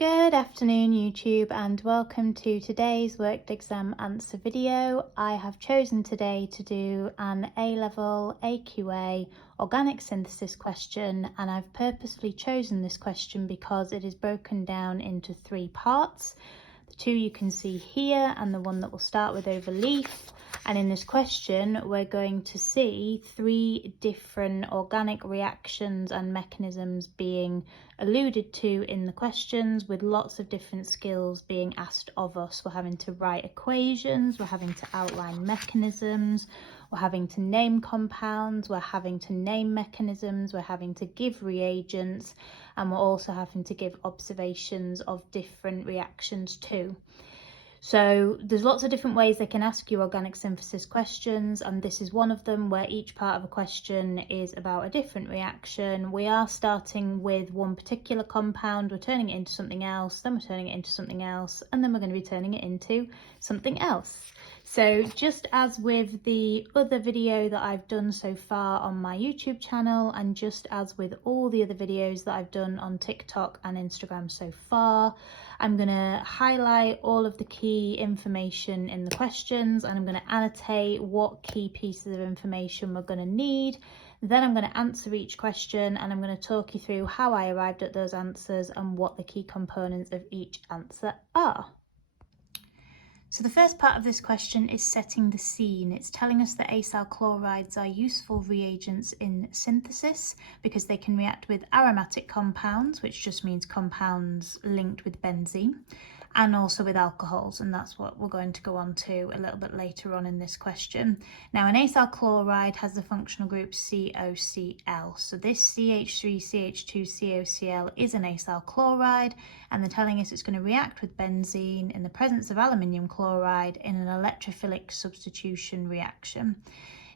Good afternoon YouTube and welcome to today's worked exam answer video. I have chosen today to do an A-level AQA organic synthesis question, and I've purposefully chosen this question because it is broken down into three parts. The two you can see here and the one that we'll start with over leaf. And in this question we're going to see three different organic reactions and mechanisms being alluded to in the questions, with lots of different skills being asked of us. We're having to write equations, we're having to outline mechanisms, we're having to name compounds, we're having to name mechanisms, we're having to give reagents, and we're also having to give observations of different reactions too. So there's lots of different ways they can ask you organic synthesis questions, and this is one of them, where each part of a question is about a different reaction. We are starting with one particular compound, we're turning it into something else, then we're turning it into something else, and then we're going to be turning it into something else. So just as with the other video that I've done so far on my YouTube channel, and just as with all the other videos that I've done on TikTok and Instagram so far, I'm going to highlight all of the key information in the questions, and I'm going to annotate what key pieces of information we're going to need. Then I'm going to answer each question, and I'm going to talk you through how I arrived at those answers and what the key components of each answer are. So the first part of this question is setting the scene. It's telling us that acyl chlorides are useful reagents in synthesis because they can react with aromatic compounds, which just means compounds linked with benzene, and also with alcohols, and that's what we're going to go on to a little bit later on in this question. Now, an acyl chloride has the functional group COCl, so this CH3CH2COCl is an acyl chloride, and they're telling us it's going to react with benzene in the presence of aluminium chloride in an electrophilic substitution reaction.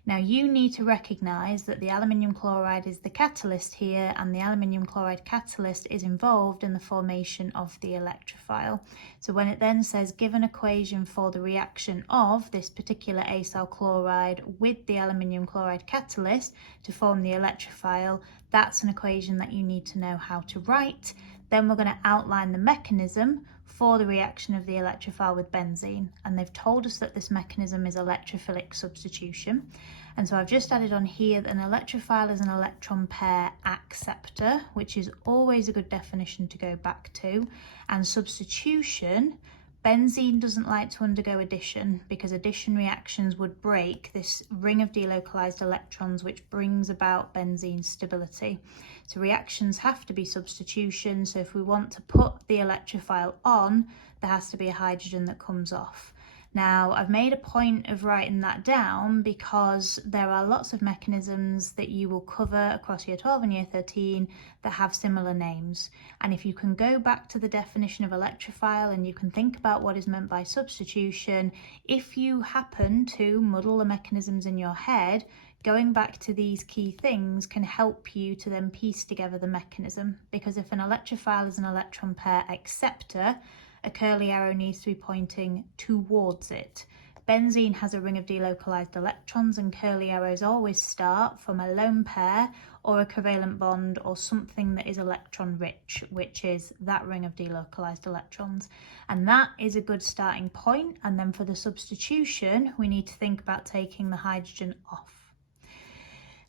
Now, you need to recognise that the aluminium chloride is the catalyst here, and the aluminium chloride catalyst is involved in the formation of the electrophile. So when it then says give an equation for the reaction of this particular acyl chloride with the aluminium chloride catalyst to form the electrophile, that's an equation that you need to know how to write. Then we're going to outline the mechanism for the reaction of the electrophile with benzene, and they've told us that this mechanism is electrophilic substitution. And so I've just added on here that an electrophile is an electron pair acceptor, which is always a good definition to go back to. And substitution, benzene doesn't like to undergo addition because addition reactions would break this ring of delocalized electrons, which brings about benzene stability. So reactions have to be substitution. So if we want to put the electrophile on, there has to be a hydrogen that comes off. Now, I've made a point of writing that down because there are lots of mechanisms that you will cover across year 12 and year 13 that have similar names. And if you can go back to the definition of electrophile and you can think about what is meant by substitution, if you happen to muddle the mechanisms in your head, going back to these key things can help you to then piece together the mechanism. Because if an electrophile is an electron pair acceptor, a curly arrow needs to be pointing towards it. Benzene has a ring of delocalized electrons, and curly arrows always start from a lone pair or a covalent bond or something that is electron rich, which is that ring of delocalized electrons. And that is a good starting point. And then for the substitution, we need to think about taking the hydrogen off.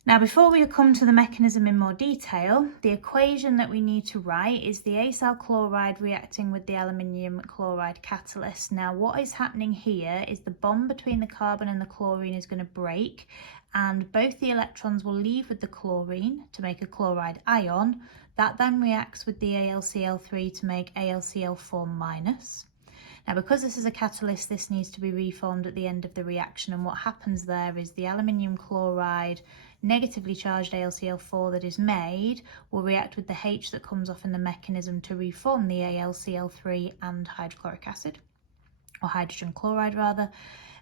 Now, before we come to the mechanism in more detail, the equation that we need to write is the acyl chloride reacting with the aluminium chloride catalyst. Now, what is happening here is the bond between the carbon and the chlorine is going to break, and both the electrons will leave with the chlorine to make a chloride ion. That then reacts with the AlCl3 to make AlCl4-. Now, because this is a catalyst, this needs to be reformed at the end of the reaction, and what happens there is the aluminium chloride negatively charged AlCl4 that is made will react with the H that comes off in the mechanism to reform the AlCl3 and hydrochloric acid, or hydrogen chloride rather.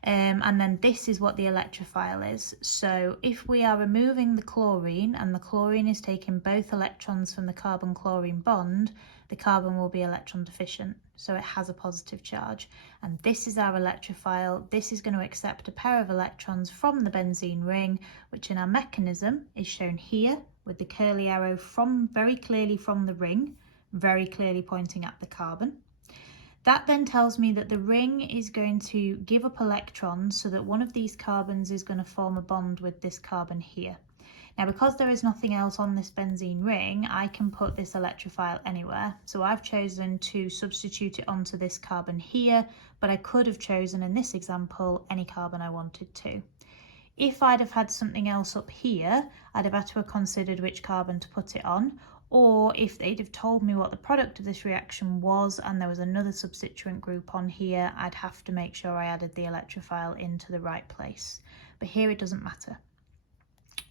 And then this is what the electrophile is. So if we are removing the chlorine and the chlorine is taking both electrons from the carbon-chlorine bond, the carbon will be electron deficient, so it has a positive charge. And this is our electrophile. This is going to accept a pair of electrons from the benzene ring, which in our mechanism is shown here with the curly arrow from very clearly from the ring, very clearly pointing at the carbon. That then tells me that the ring is going to give up electrons so that one of these carbons is going to form a bond with this carbon here. Now, because there is nothing else on this benzene ring, I can put this electrophile anywhere. So I've chosen to substitute it onto this carbon here, but I could have chosen in this example any carbon I wanted to. If I'd have had something else up here, I'd have had to have considered which carbon to put it on, or if they'd have told me what the product of this reaction was and there was another substituent group on here, I'd have to make sure I added the electrophile into the right place. But here it doesn't matter.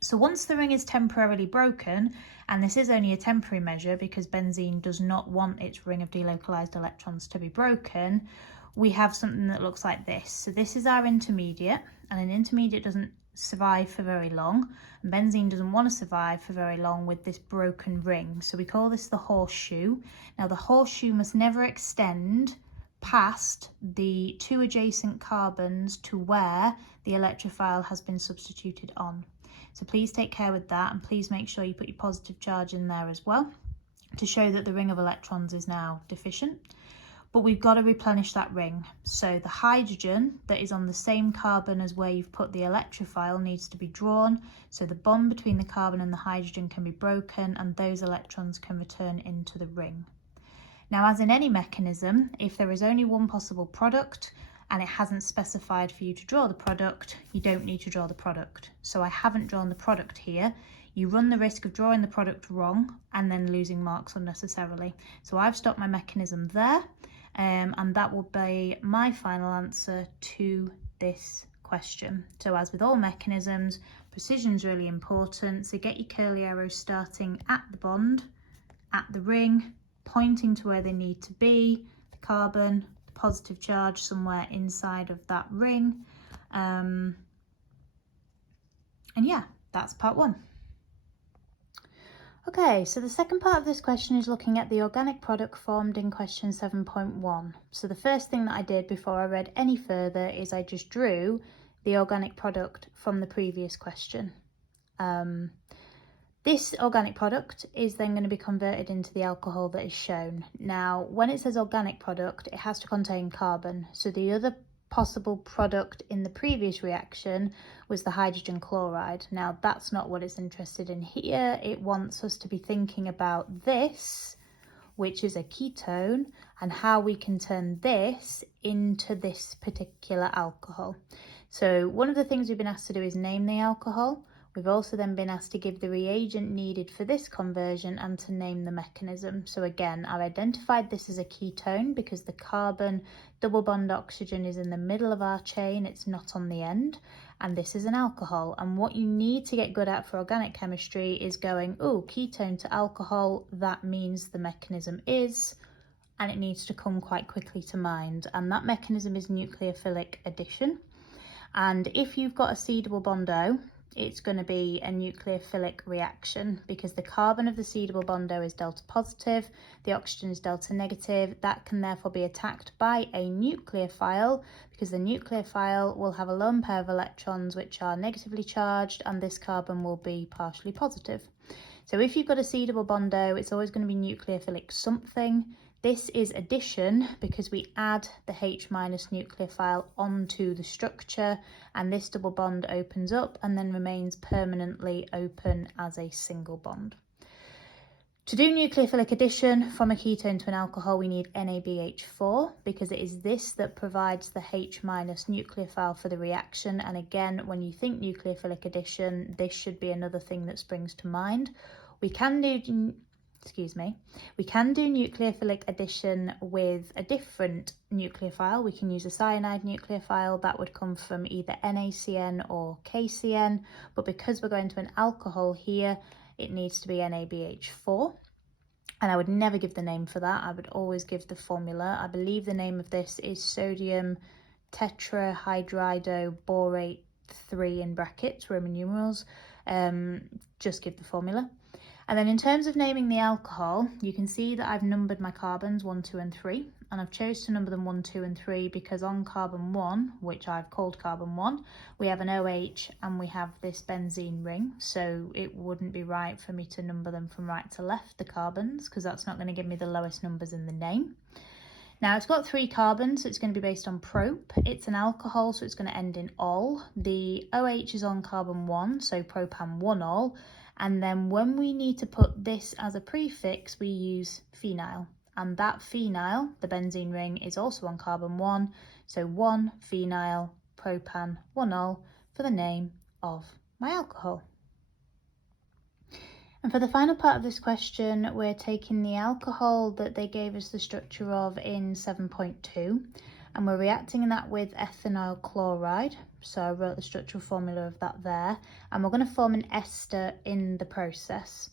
So once the ring is temporarily broken, and this is only a temporary measure because benzene does not want its ring of delocalized electrons to be broken, we have something that looks like this. So this is our intermediate, and an intermediate doesn't survive for very long, and benzene doesn't want to survive for very long with this broken ring. So we call this the horseshoe. Now the horseshoe must never extend past the two adjacent carbons to where the electrophile has been substituted on. So please take care with that, and please make sure you put your positive charge in there as well to show that the ring of electrons is now deficient. But we've got to replenish that ring. So the hydrogen that is on the same carbon as where you've put the electrophile needs to be drawn, so the bond between the carbon and the hydrogen can be broken and those electrons can return into the ring. Now, as in any mechanism, if there is only one possible product and it hasn't specified for you to draw the product, you don't need to draw the product. So I haven't drawn the product here. You run the risk of drawing the product wrong and then losing marks unnecessarily. So I've stopped my mechanism there. And that will be my final answer to this question. So as with all mechanisms, precision is really important. So get your curly arrows starting at the bond, at the ring, pointing to where they need to be, the carbon, the positive charge somewhere inside of that ring. And yeah, that's part one. Okay, so the second part of this question is looking at the organic product formed in question 7.1. So the first thing that I did before I read any further is I just drew the organic product from the previous question. This organic product is then going to be converted into the alcohol that is shown. Now, when it says organic product, it has to contain carbon. So the other possible product in the previous reaction was the hydrogen chloride. Now that's not what it's interested in here. It wants us to be thinking about this, which is a ketone, and how we can turn this into this particular alcohol. So one of the things we've been asked to do is name the alcohol. We've also then been asked to give the reagent needed for this conversion and to name the mechanism. So again, I've identified this as a ketone because the carbon double bond oxygen is in the middle of our chain, it's not on the end, and this is an alcohol. And what you need to get good at for organic chemistry is going, oh, ketone to alcohol, that means the mechanism is, and it needs to come quite quickly to mind. And that mechanism is nucleophilic addition. And if you've got a C double bond O, it's going to be a nucleophilic reaction because the carbon of the C double bond O is delta positive, the oxygen is delta negative. That can therefore be attacked by a nucleophile because the nucleophile will have a lone pair of electrons which are negatively charged, and this carbon will be partially positive. So if you've got a C double bond O, it's always going to be nucleophilic something. This is addition because we add the H- nucleophile onto the structure, and this double bond opens up and then remains permanently open as a single bond. To do nucleophilic addition from a ketone to an alcohol, we need NABH4 because it is this that provides the H- nucleophile for the reaction. And again, when you think nucleophilic addition, this should be another thing that springs to mind. We can do nucleophilic addition with a different nucleophile. We can use a cyanide nucleophile. That would come from either NaCN or KCN, but because we're going to an alcohol here, it needs to be NABH4. And I would never give the name for that. I would always give the formula. I believe the name of this is sodium tetrahydridoborate 3 in brackets, Roman numerals. Just give the formula. And then in terms of naming the alcohol, you can see that I've numbered my carbons 1, 2 and 3, and I've chose to number them 1, 2 and 3 because on carbon 1, which I've called carbon 1, we have an OH and we have this benzene ring, so it wouldn't be right for me to number them from right to left, the carbons, because that's not going to give me the lowest numbers in the name. Now it's got 3 carbons, so it's going to be based on prop. It's an alcohol, so it's going to end in ol. The OH is on carbon 1, so propan 1-ol. And then when we need to put this as a prefix, we use phenyl. And that phenyl, the benzene ring, is also on carbon 1, so 1-phenyl propan 1-ol for the name of my alcohol. And for the final part of this question, we're taking the alcohol that they gave us the structure of in 7.2 and we're reacting that with ethanol chloride. So I wrote the structural formula of that there, and we're going to form an ester in the process.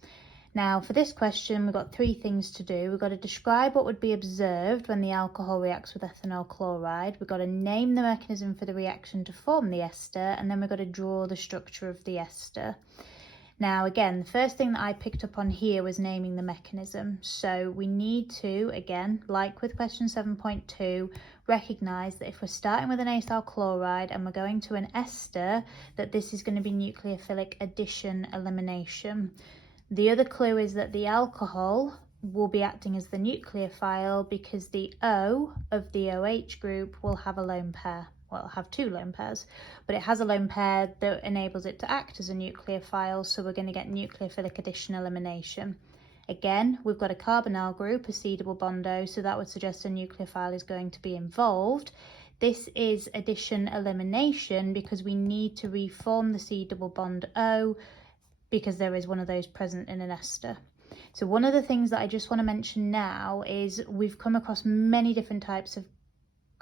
Now for this question, we've got 3 things to do. We've got to describe what would be observed when the alcohol reacts with ethanol chloride. We've got to name the mechanism for the reaction to form the ester, and then we've got to draw the structure of the ester. Now again, the first thing that I picked up on here was naming the mechanism. So we need to, again, like with question 7.2, recognise that if we're starting with an acyl chloride and we're going to an ester, that this is going to be nucleophilic addition elimination. The other clue is that the alcohol will be acting as the nucleophile because the O of the OH group will have a lone pair. Well, it'll have 2 lone pairs, but it has a lone pair that enables it to act as a nucleophile, so we're going to get nucleophilic addition elimination. Again, we've got a carbonyl group, a C double bond O, so that would suggest a nucleophile is going to be involved. This is addition elimination because we need to reform the C double bond O because there is one of those present in an ester. So one of the things that I just want to mention now is we've come across many different types of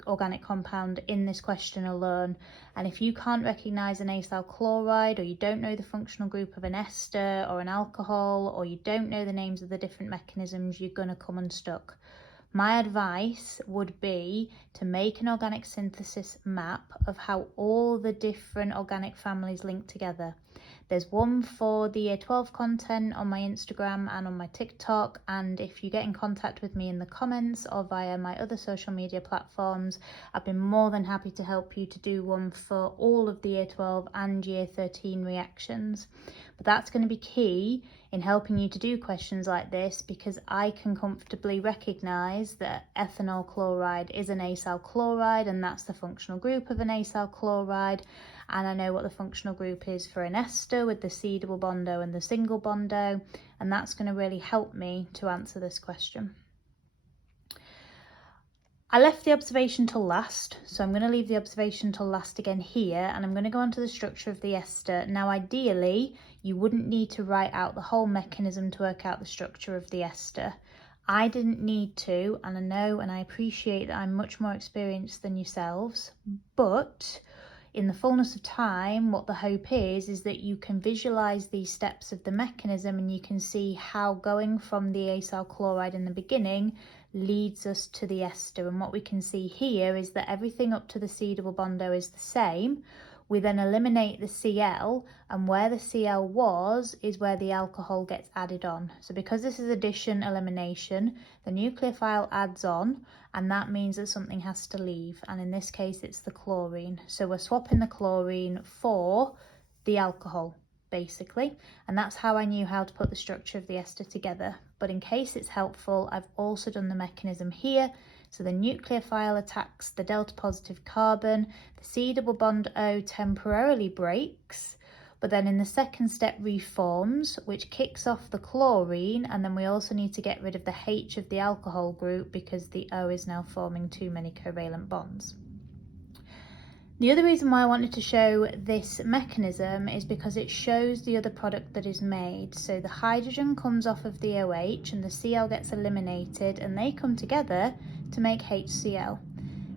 organic compound in this question alone, and if you can't recognise an acyl chloride, or you don't know the functional group of an ester or an alcohol, or you don't know the names of the different mechanisms, you're going to come unstuck. My advice would be to make an organic synthesis map of how all the different organic families link together. There's one for the year 12 content on my Instagram and on my TikTok, and if you get in contact with me in the comments or via my other social media platforms, I've been more than happy to help you to do one for all of the year 12 and year 13 reactions. But that's going to be key in helping you to do questions like this, because I can comfortably recognise that ethanol chloride is an acyl chloride and that's the functional group of an acyl chloride, and I know what the functional group is for an ester with the C double bond O and the single bond O, and that's going to really help me to answer this question. I left the observation till last, so I'm going to leave the observation till last again here, and I'm going to go on to the structure of the ester. Now ideally, you wouldn't need to write out the whole mechanism to work out the structure of the ester. I didn't need to, and I know and I appreciate that I'm much more experienced than yourselves, but in the fullness of time, what the hope is that you can visualise these steps of the mechanism and you can see how going from the acyl chloride in the beginning leads us to the ester. And what we can see here is that everything up to the C double bond O is the same. We then eliminate the Cl, and where the Cl was is where the alcohol gets added on. So because this is addition elimination, the nucleophile adds on, and that means that something has to leave, and in this case it's the chlorine. So we're swapping the chlorine for the alcohol basically, and that's how I knew how to put the structure of the ester together. But in case it's helpful, I've also done the mechanism here. So the nucleophile attacks the delta positive carbon, the C double bond O temporarily breaks, but then in the second step reforms, which kicks off the chlorine, and then we also need to get rid of the H of the alcohol group because the O is now forming too many covalent bonds. The other reason why I wanted to show this mechanism is because it shows the other product that is made. So the hydrogen comes off of the OH and the Cl gets eliminated, and they come together to make HCl.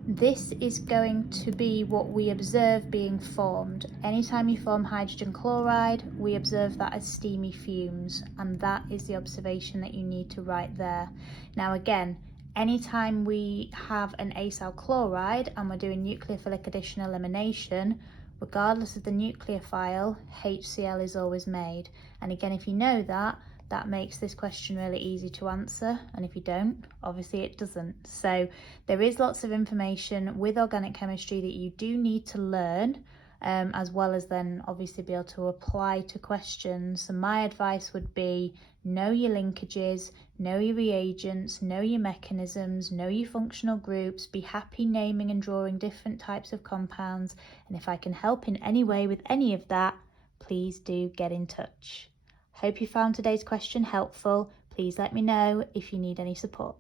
This is going to be what we observe being formed. Anytime you form hydrogen chloride, we observe that as steamy fumes, and that is the observation that you need to write there. Now again, anytime we have an acyl chloride and we're doing nucleophilic addition elimination, regardless of the nucleophile, HCl is always made. And again, if you know that, that makes this question really easy to answer, and if you don't, obviously it doesn't. So there is lots of information with organic chemistry that you do need to learn, as well as then obviously be able to apply to questions. So my advice would be, know your linkages, know your reagents, know your mechanisms, know your functional groups, be happy naming and drawing different types of compounds, and if I can help in any way with any of that, please do get in touch. Hope you found today's question helpful. Please let me know if you need any support.